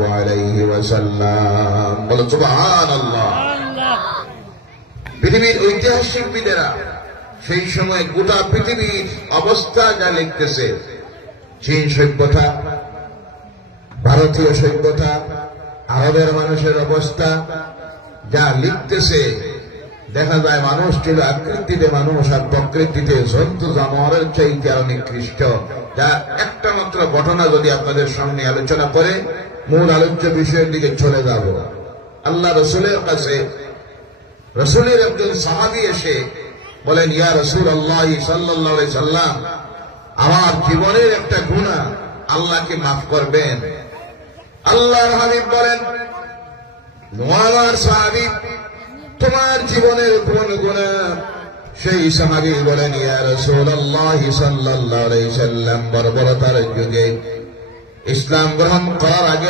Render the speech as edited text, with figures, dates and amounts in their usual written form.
সাল্লাল্লাহু আলাইহি ওয়াসাল্লাম। বলো সুবহানাল্লাহ। পৃথিবীর ঐতিহাসিকবিদেরা সেই সময় গোটা পৃথিবীর অবস্থা যা লিখতেছে, চীন সভ্যতা, ভারতীয় সভ্যতা, আরবের মানুষের অবস্থা যা লিখতেছে, দেখা যায় মানুষ ছিল আকৃতিতে মানুষ আর প্রকৃতিতে জন্তু জানোয়ারের চাইতে আরো নিকৃষ্ট। যা একটা মাত্র ঘটনা যদি আপনাদের সামনে আলোচনা করে মূল আলোচ্য বিষয়ের দিকে চলে যাব। আল্লাহ রসুলের কাছে রসুলের একজন সাহাবী এসে বলেন, ইয়া রাসূলুল্লাহ সাল্লাল্লাহু আলাইহি সাল্লাম, আমার জীবনের একটা গুনাহ আল্লাহকে মাফ করবেন? আল্লাহর হাবিব বলেন, আমার সাহাবী, তোমার জীবনের কোন গুনাহ? সেই সাহাবী বলেন, ইয়া রাসূলুল্লাহ সাল্লাল্লাহু আলাইহি সাল্লাম, বর্বরতার যুগে ইসলাম গ্রহণ করার আগে